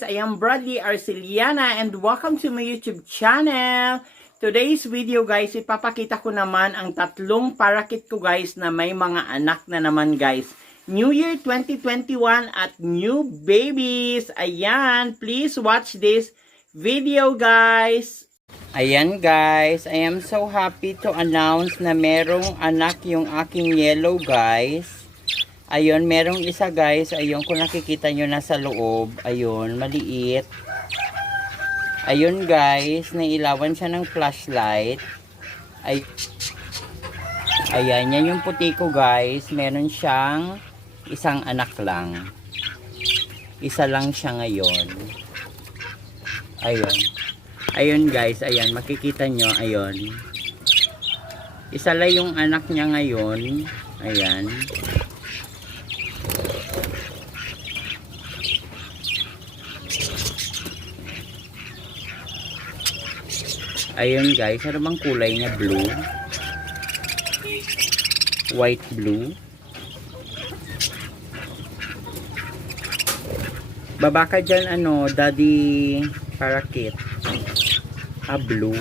guys, I am Bradley Arceliana and welcome to my YouTube channel. Today's video guys, ipapakita ko naman ang tatlong parakeet ko guys na may mga anak na naman guys. New Year 2021 at new babies. Ayan, please watch this video guys. Ayan guys, I am so happy to announce na merong anak yung aking yellow guys. Ayun, merong isa guys. Ayun, kung nakikita nyo nasa loob. Ayun, maliit. Ayun guys, nailawan siya ng flashlight. Ayan, yan yung puti ko guys. Meron siyang isang anak lang. Isa lang siya ngayon. Ayun. Ayun guys, ayan, makikita nyo. Ayun. Isa lang yung anak niya ngayon. Ayan. Ayun guys, ano bang kulay niya? Blue, white blue. Baba ka dyan, ano, daddy parakeet. Blue,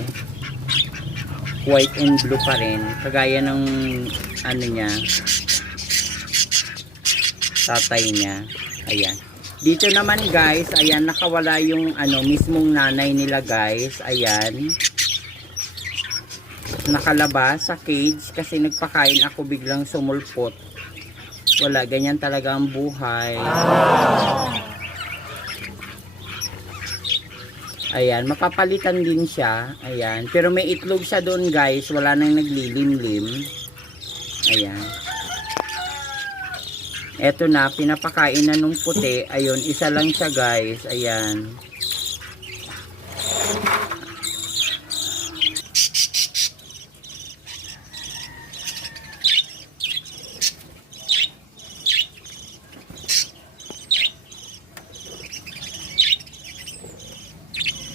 white and blue pa rin, kagaya ng ano niya, tatay niya. Ayan. Dito naman guys, ayan, nakawala yung ano, mismong nanay nila guys. Ayan, nakalabas sa cage kasi nagpakain ako, biglang sumulpot. Wala, ganyan talaga ang buhay. Ayan, mapapalitan din siya. Ayan, pero may itlog siya doon guys, wala nang naglilimlim. Ayan, eto na, pinapakain na nung puti. Ayun, isa lang siya guys. Ayan.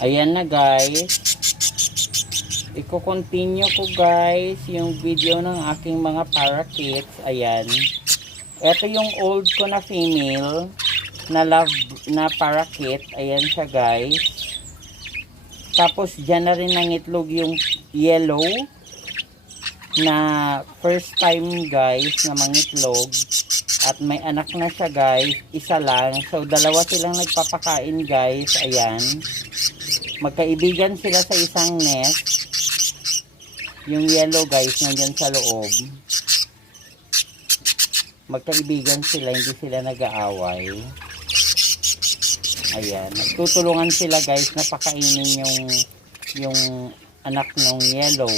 Ayan na guys. Iko-continue ko guys yung video ng aking mga parakeets. Ayan. Ito yung old ko na female na love na parakeet. Ayan siya guys. Tapos dyan na rin nangitlog yung yellow na first time guys na mangitlog. At may anak na siya guys. Isa lang. So dalawa silang nagpapakain guys. Ayan. Magkaibigan sila sa isang nest. Yung yellow guys nandyan sa loob. Magkaibigan sila, hindi sila nag-aaway. Ayan, tutulungan sila guys na pakainin yung anak ng yellow.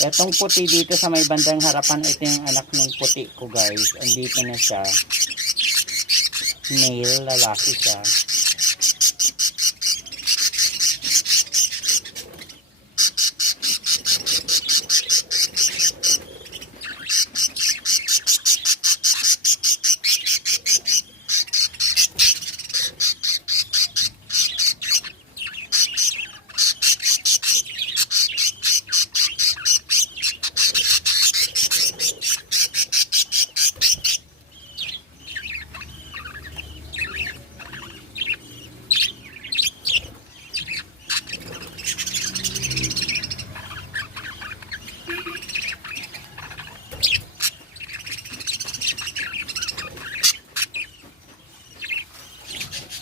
Etong puti dito sa may bandang harapan, ito yung anak ng puti ko guys. Andito na siya. Male, lalaki siya.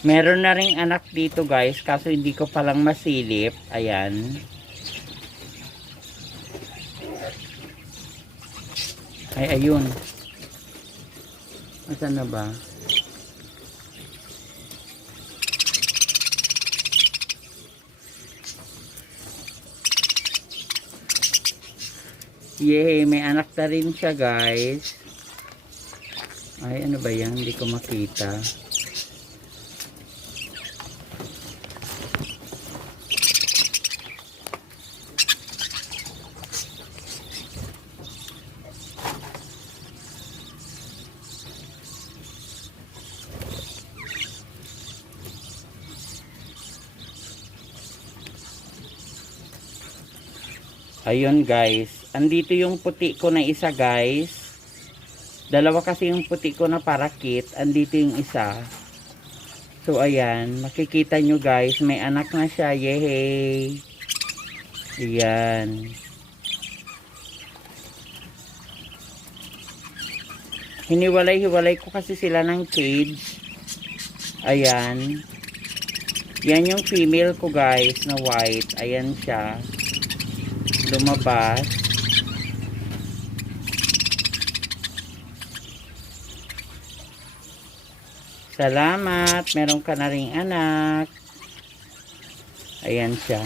Meron na ring anak dito guys, kaso hindi ko palang masilip. Ayan. Ay, ayun. Asan na ba? Yay, may anak na rin siya guys. Ay, ano ba yan? Hindi ko makita. Ayun guys, andito yung puti ko na isa guys. Dalawa kasi yung puti ko na parakeet, andito yung isa. So ayan, makikita nyo guys, may anak na siya, yehey. Ayan. Hiniwalay-hiwalay ko kasi sila ng cage. Ayan. Yan yung female ko guys na white. Ayan siya. Lumabas. Salamat. Meron ka na ring anak. Ayan siya.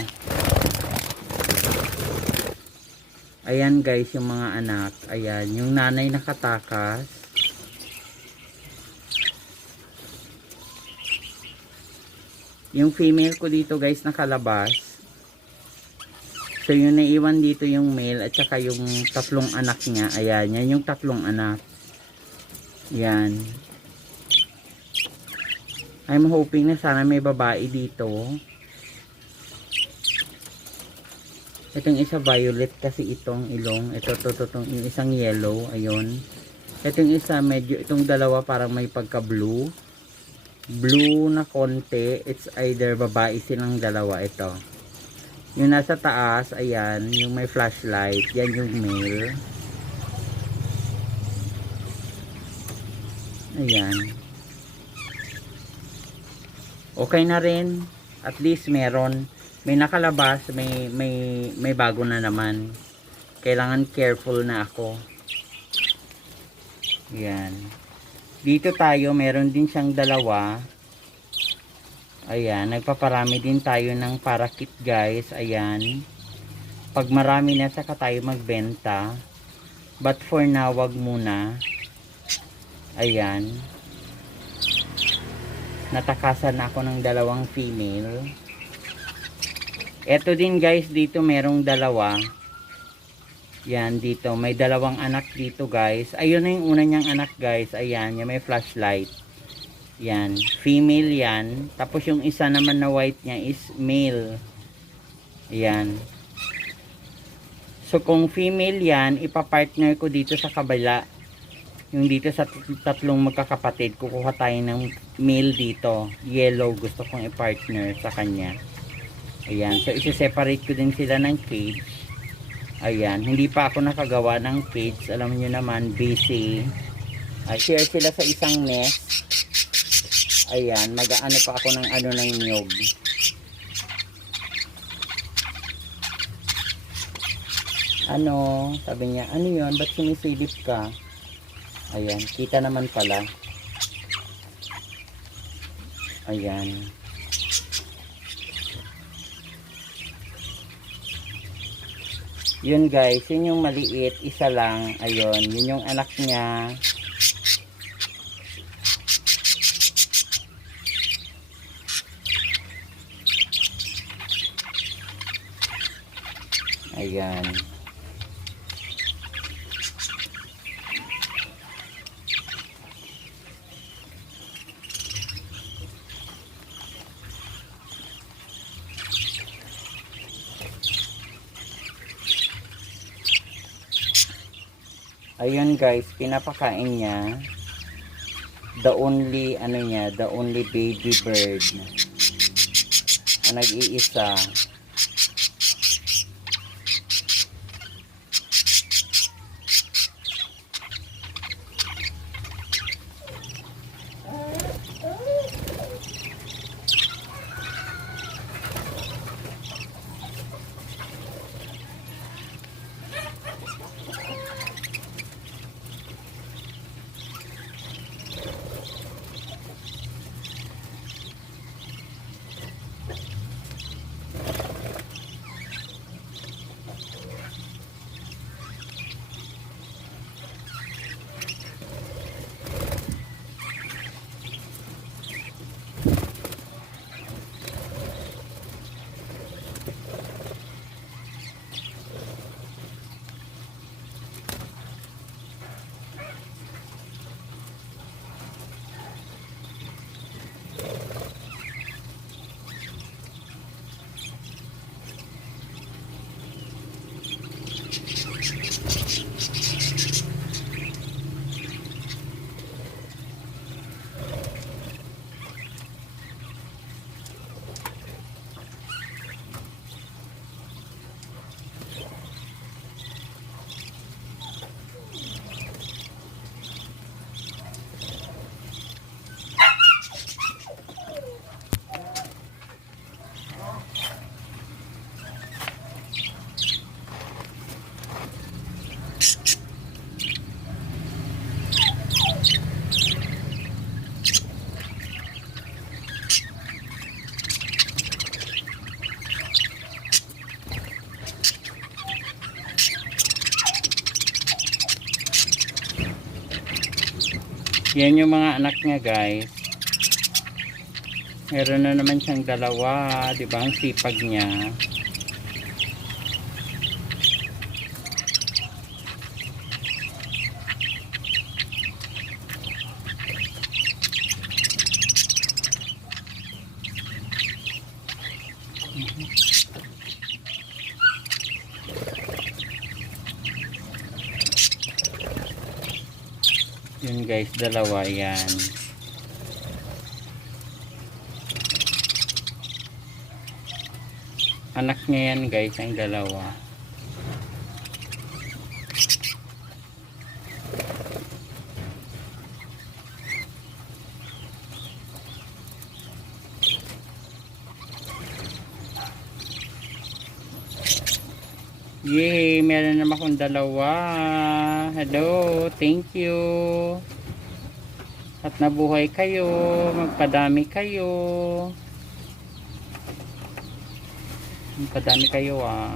Ayan guys yung mga anak. Ayan. Yung nanay nakatakas. Yung female ko dito guys nakalabas. So yung naiwan dito yung male at saka yung tatlong anak niya. Ayan, yan yung tatlong anak. Yan. I'm hoping na sana may babae dito. Itong isa violet kasi itong ilong. Ito yung isang yellow. Ayun. Itong isa medyo, itong dalawa parang may pagka blue. Blue na konti. It's either babae silang dalawa. Ito. Yung nasa taas, ayan, yung may flashlight, yan yung male. Ayan. Okay na rin. At least meron. May nakalabas, may bago na naman. Kailangan careful na ako. Ayan. Dito tayo, meron din siyang dalawa. Ayan, nagpaparami din tayo ng parakeet guys. Ayan. Pag marami na saka tayo magbenta. But for now, wag muna. Ayan. Natakasan ako ng dalawang female. Eto din guys, dito merong dalawa. Yan, dito. May dalawang anak dito guys. Ayun na yung una niyang anak guys. Ayan, yung may flashlight. Yan, female yan. Tapos yung isa naman na white niya is male. Yan. So kung female yan, ipapartner ko dito sa kabila. Yung dito sa tatlong magkakapatid, kukuha tayo ng male dito. Yellow, gusto kong ipartner sa kanya. Ayan, so isi-separate ko din sila ng cage. Ayan, hindi pa ako nakagawa ng cage. Alam niyo naman, busy. Share sila sa isang nest. Ayan, mag-aano pa ako ng ng niyog. Ano, sabi niya, ano yun? Ba't sinisilip ka? Ayan, kita naman pala. Ayan. Yun guys, yun yung maliit, isa lang. Ayun, yun yung anak niya. Ayan. Ayun guys, pinapakain niya. The only, the only baby bird. Ang nag-iisa. Yan yung mga anak niya guys. Meron na naman siyang dalawa, di ba? Ang sipag niya. Yun guys, dalawa yan. Anak niya yan guys, ang dalawa. Yay, meron naman akong dalawa. Hello, thank you. At nabuhay kayo, magpadami kayo. Magpadami kayo ah.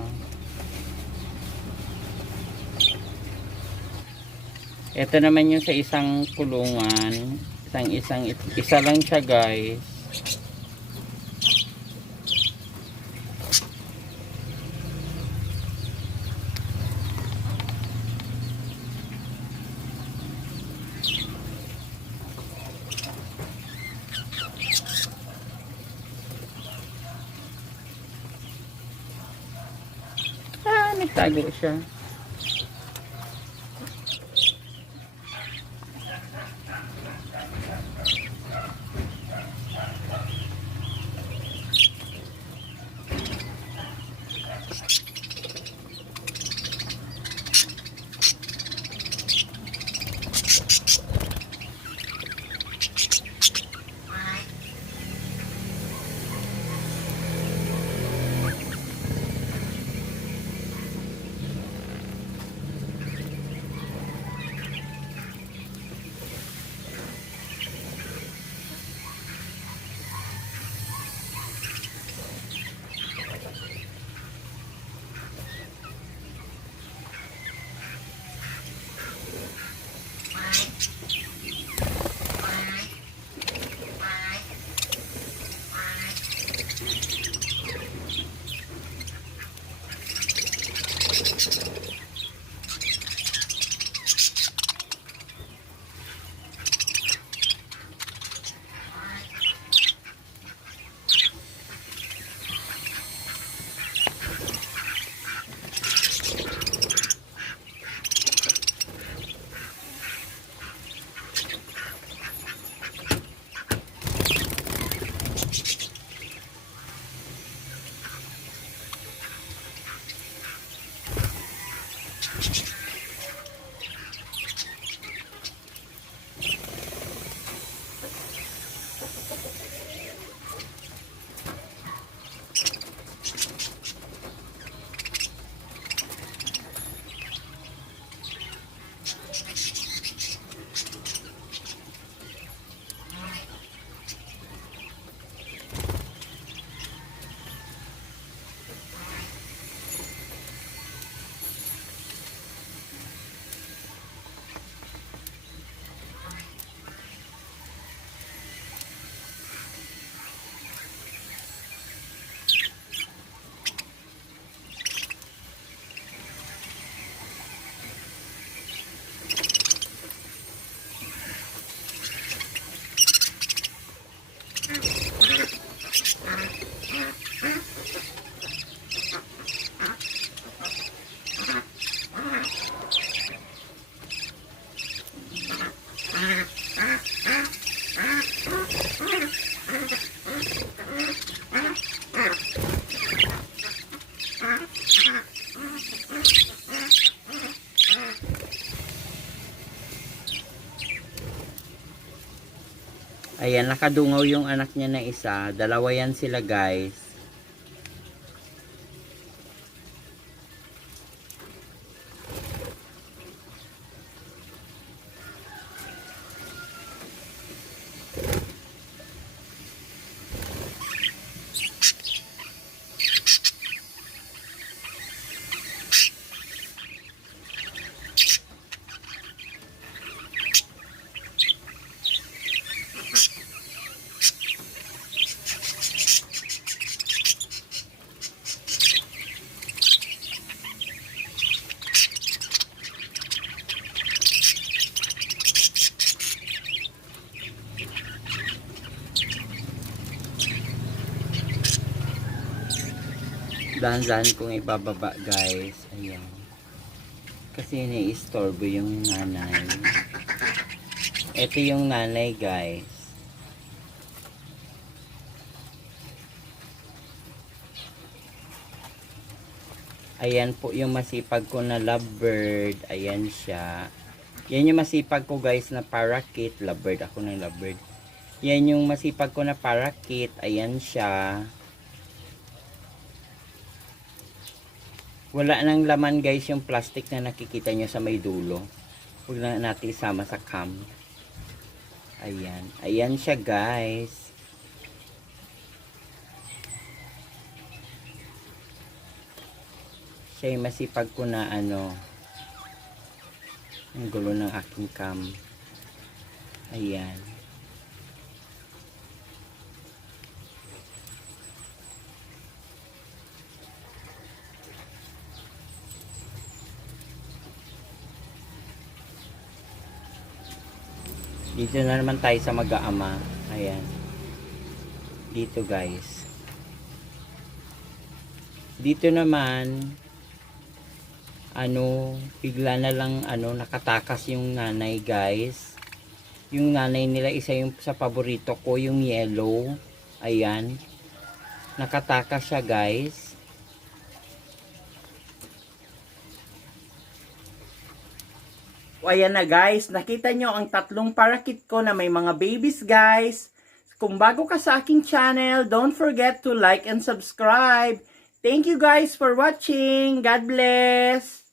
Ito naman yung sa isang kulungan. Isa lang siya guys. Nagtago siya. Ayan, nakadungaw yung anak niya na isa. Dalawa yan sila guys. Dahan-dahan kong ibababa guys. Ayan. Kasi nai-istorbo yung nanay. Ito yung nanay guys. Ayan po yung masipag ko na lovebird. Ayan siya. Yan yung masipag ko guys na parakeet. Lovebird ako ng lovebird. Yan yung masipag ko na parakeet. Ayan siya. Wala nang laman guys yung plastic na nakikita nyo sa may dulo. Huwag na natin isama sa cam. Ayan. Ayan siya guys. Siya yung masipag ko na ano. Ang gulo ng aking cam. Ayan. Dito na naman tayo sa mag-aama. Ayan. Dito guys. Dito naman, bigla na lang, nakatakas yung nanay guys. Yung nanay nila, isa yung sa paborito ko, yung yellow. Ayan. Nakatakas siya guys. Ayan na guys, nakita nyo ang tatlong parakeet ko na may mga babies guys. Kung bago ka sa aking channel, don't forget to like and subscribe. Thank you guys for watching. God bless.